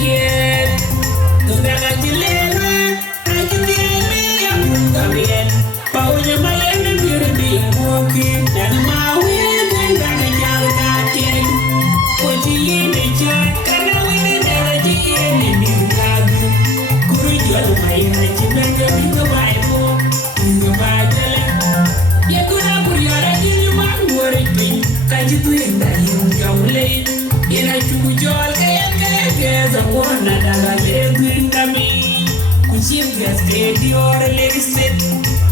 Yeah. a woman that I live in the me. We ship gas, baby, or a lady set.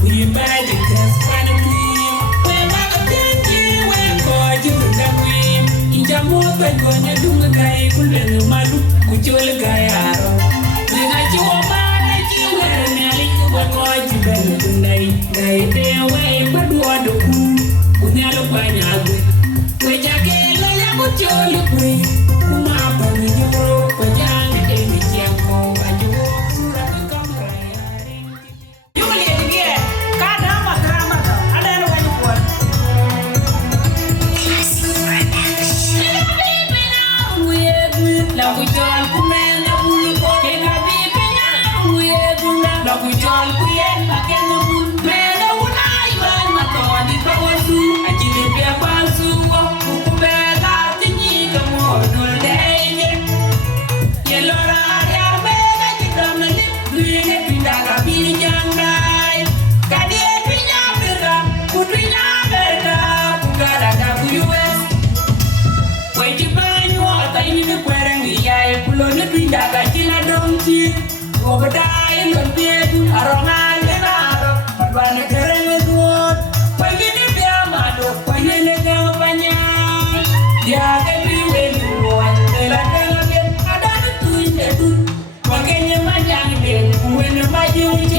We buy the gas, find a cream. When I attend you, when God you in the cream. In the mood, when you do the guy, could let the man with your guy out. When I do a man, I do wear a nelly, when God you better than they their way, but what the cool. We never find out. We just get like what you're looking. Over dying and being around and out, but when the current is good, when you need the amado, when you need the company, yeah, everywhere you want, they like a bit, I don't do it, they do. What can you my young man, when you might do it,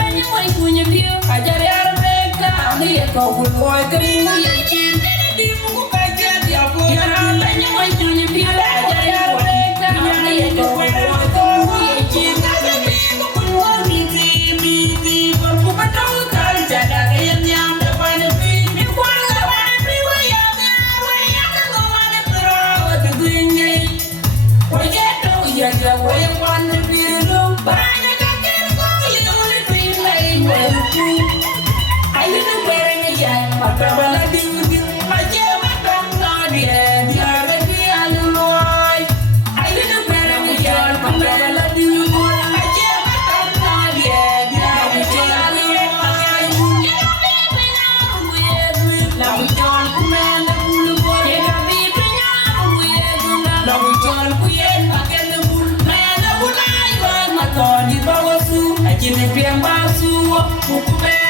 when you want to you feel, I just had a break down, the echo will avoid the moon, and you didn't move back at the apple, and you want to you feel, I just had a break down, the echo will avoid the moon. Give me a